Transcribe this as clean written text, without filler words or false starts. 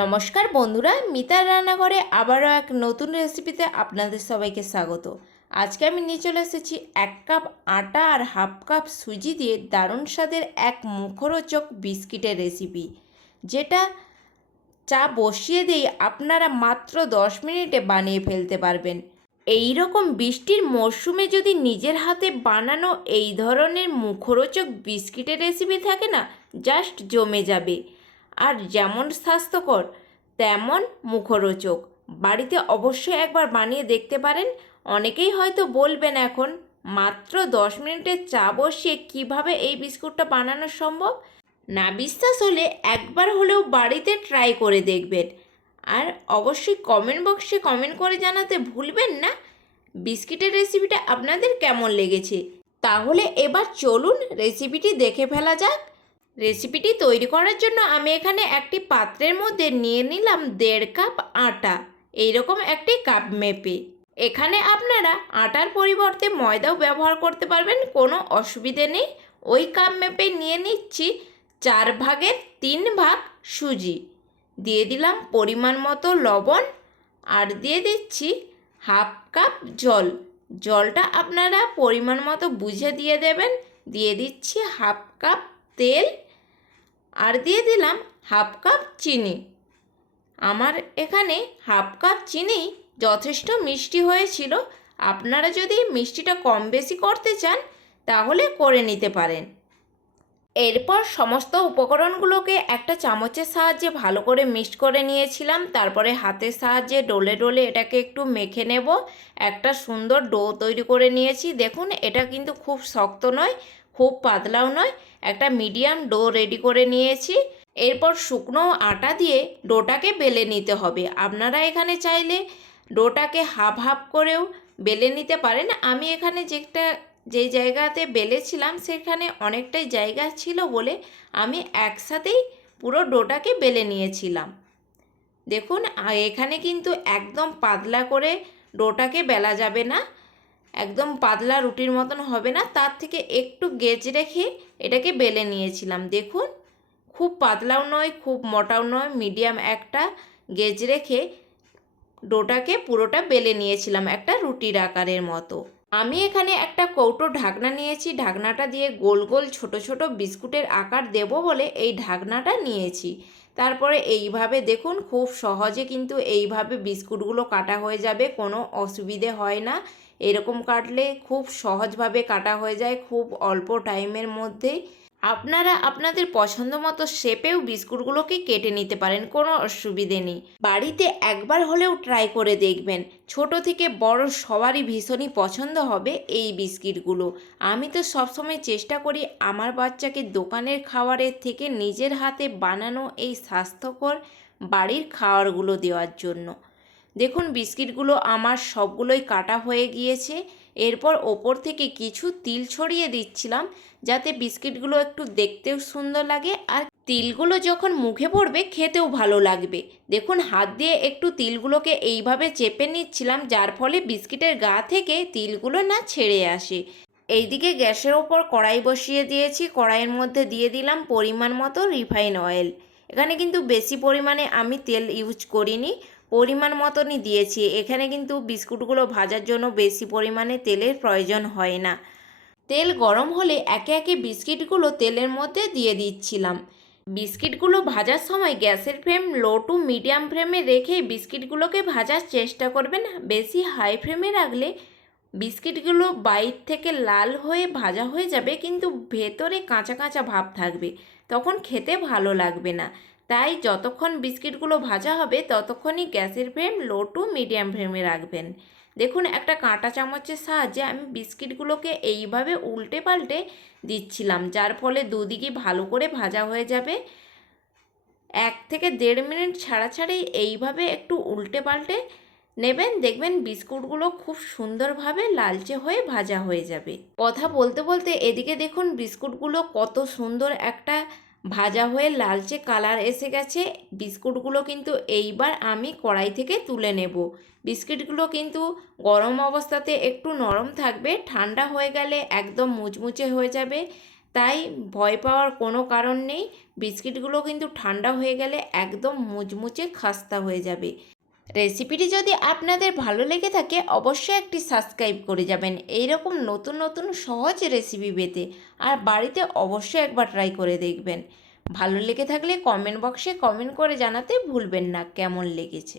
নমস্কার বন্ধুরা, মিতার রান্নাঘরে আবারও এক নতুন রেসিপিতে আপনাদের সবাইকে স্বাগত। আজকে আমি নিয়ে চলে এসেছি 1 কাপ আটা আর হাফ কাপ সুজি দিয়ে দারুণ স্বাদের এক মুখরোচক বিস্কিটের রেসিপি, যেটা চা বসিয়ে দিয়ে আপনারা মাত্র 10 মিনিটে বানিয়ে ফেলতে পারবেন। এই রকম বৃষ্টির মরশুমে যদি নিজের হাতে বানানো এই ধরনের মুখরোচক বিস্কিটের রেসিপি থাকে না, জাস্ট জমে যাবে। আর যেমন স্বাস্থ্যকর তেমন মুখরোচক। বাড়িতে অবশ্যই একবার বানিয়ে দেখতে পারেন। অনেকেই হয়তো বলবেন এখন মাত্র 10 মিনিটে চা বসিয়ে কিভাবে এই বিস্কুটটা বানানো সম্ভব। না বিশ্বাস হলে একবার হলেও বাড়িতে ট্রাই করে দেখবেন। আর অবশ্যই কমেন্ট বক্সে কমেন্ট করে জানাতে ভুলবেন না বিস্কিটের রেসিপিটা আপনাদের কেমন লেগেছে। তাহলে এবার চলুন রেসিপিটি দেখে ফেলা যাক। রেসিপিটি তৈরি করার জন্য আমি এখানে একটি পাত্রের মধ্যে নিয়ে নিলাম 1.5 কাপ আটা, এইরকম একটি কাপ মেপে। এখানে আপনারা আটার পরিবর্তে ময়দাও ব্যবহার করতে পারবেন, কোনো অসুবিধে নেই। ওই কাপ মেপে নিয়ে নিচ্ছি 4 ভাগের 3 ভাগ সুজি, দিয়ে দিলাম পরিমাণ মতো লবণ, আর দিয়ে দিচ্ছি হাফ কাপ জল। জলটা আপনারা পরিমাণ মতো বুঝে দিয়ে দেবেন। দিয়ে দিচ্ছি হাফ কাপ তেল, আর দিয়ে দিলাম হাফ কাপ চিনি। আমার এখানে হাফ কাপ চিনি যথেষ্ট মিষ্টি হয়েছিল। আপনারা যদি মিষ্টিটা কম বেশি করতে চান তাহলে করে নিতে পারেন। এরপর সমস্ত উপকরণগুলোকে একটা চামচের সাহায্যে ভালো করে মিক্সড করে নিয়েছিলাম। তারপরে হাতের সাহায্যে ডলে ডলে এটাকে একটু মেখে নেব। একটা সুন্দর ডো তৈরি করে নিয়েছি। দেখুন, এটা কিন্তু খুব শক্ত নয়, খুব পাতলাও নয়, একটা মিডিয়াম ডো রেডি করে নিয়েছি। এরপর শুকনো আটা দিয়ে ডোটাকে বেলে নিতে হবে। আপনারা এখানে চাইলে ডোটাকে হাফ হাফ করেও বেলে নিতে পারেন। আমি এখানে যেই জায়গাতে বেলেছিলাম সেখানে অনেকটাই জায়গা ছিল বলে আমি একসাথেই পুরো ডোটাকে বেলে নিয়েছিলাম। দেখুন, এখানে কিন্তু একদম পাতলা করে ডোটাকে বেলা যাবে না, একদম পাতলা রুটির মতন হবে না, তার থেকে একটু গেজ রেখে এটাকে বেলে নিয়েছিলাম। দেখুন, খুব পাতলাও নয়, খুব মোটাও নয়, মিডিয়াম একটা গেজ রেখে ডোটাকে পুরোটা বেলে নিয়েছিলাম একটা রুটির আকারের মতো। আমি এখানে একটা কৌটো ঢাকনা নিয়েছি। ঢাকনাটা দিয়ে গোল গোল ছোট ছোট বিস্কুটের আকার দেব বলে এই ঢাকনাটা নিয়েছি। তারপরে এইভাবে দেখুন, খুব সহজে কিন্তু এইভাবে বিস্কুটগুলো কাটা হয়ে যাবে, কোনো অসুবিধে হয় না। এরকম কাটলে খুব সহজভাবে কাটা হয়ে যায়, খুব অল্প টাইমের মধ্যেই। আপনারা আপনাদের পছন্দ মতো শেপেও বিস্কুটগুলোকে কেটে নিতে পারেন, কোনো অসুবিধে নেই। বাড়িতে একবার হলেও ট্রাই করে দেখবেন। ছোট থেকে বড় সবারই ভীষণই পছন্দ হবে এই বিস্কিটগুলো। আমি তো সবসময় চেষ্টা করি আমার বাচ্চাকে দোকানের খাবারের থেকে নিজের হাতে বানানো এই স্বাস্থ্যকর বাড়ির খাবারগুলো দেওয়ার জন্য। দেখুন, বিস্কিটগুলো আমার সবগুলোই কাটা হয়ে গিয়েছে। এরপর ওপর থেকে কিছু তিল ছড়িয়ে দিচ্ছিলাম, যাতে বিস্কিটগুলো একটু দেখতেও সুন্দর লাগে, আর তিলগুলো যখন মুখে পড়বে খেতেও ভালো লাগবে। দেখুন, হাত দিয়ে একটু তিলগুলোকে এইভাবে চেপে নিচ্ছিলাম, যার ফলে বিস্কিটের গা থেকে তিলগুলো না ছেড়ে আসে। এইদিকে গ্যাসের ওপর কড়াই বসিয়ে দিয়েছি। কড়াইয়ের মধ্যে দিয়ে দিলাম পরিমাণ মতো রিফাইন অয়েল। এখানে কিন্তু বেশি পরিমাণে আমি তেল ইউজ করিনি, পরিমাণ মতনই দিয়েছি। এখানে কিন্তু বিস্কুটগুলো ভাজার জন্য বেশি পরিমাণে তেলের প্রয়োজন হয় না। তেল গরম হলে একে একে বিস্কিটগুলো তেলের মধ্যে দিয়ে দিচ্ছিলাম। বিস্কিটগুলো ভাজার সময় গ্যাসের ফ্লেম লো টু মিডিয়াম ফ্লেমে রেখে বিস্কিটগুলোকে ভাজার চেষ্টা করবেন। বেশি হাই ফ্লেমে রাখলে বিস্কিটগুলো বাইর থেকে লাল হয়ে ভাজা হয়ে যাবে, কিন্তু ভেতরে কাঁচা কাঁচা ভাব থাকবে, তখন খেতে ভালো লাগবে না। তাই যতক্ষণ বিস্কিটগুলো ভাজা হবে ততক্ষণই গ্যাসের ফ্লেম লো টু মিডিয়াম ফ্লেমে রাখবেন। দেখুন, একটা কাঁটা চামচের সাহায্যে আমি বিস্কিটগুলোকে এইভাবে উল্টে পাল্টে দিচ্ছিলাম, যার ফলে দুদিকে ভালো করে ভাজা হয়ে যাবে। 1 থেকে 1.5 মিনিট ছাড়া ছাড়াই এইভাবে একটু উল্টে পাল্টে নেবেন। দেখবেন বিস্কুটগুলো খুব সুন্দরভাবে লালচে হয়ে ভাজা হয়ে যাবে। কথা বলতে বলতে এদিকে দেখুন বিস্কুটগুলো কত সুন্দর একটা ভাজা হয়ে লালচে কালার এসে গেছে। বিস্কুটগুলো কিন্তু এইবার আমি কড়াই থেকে তুলে নেব। বিস্কিটগুলো কিন্তু গরম অবস্থাতে একটু নরম থাকবে, ঠান্ডা হয়ে গেলে একদম মুচমুচে হয়ে যাবে। তাই ভয় পাওয়ার কোনো কারণ নেই। বিস্কিটগুলো কিন্তু ঠান্ডা হয়ে গেলে একদম মুচমুচে খাস্তা হয়ে যাবে। রেসিপিটি যদি আপনাদের ভালো লেগে থাকে অবশ্যই একটি সাবস্ক্রাইব করে যাবেন এইরকম নতুন নতুন সহজ রেসিপি পেতে। আর বাড়িতে অবশ্যই একবার ট্রাই করে দেখবেন। ভালো লেগে থাকলে কমেন্ট বক্সে কমেন্ট করে জানাতে ভুলবেন না কেমন লেগেছে।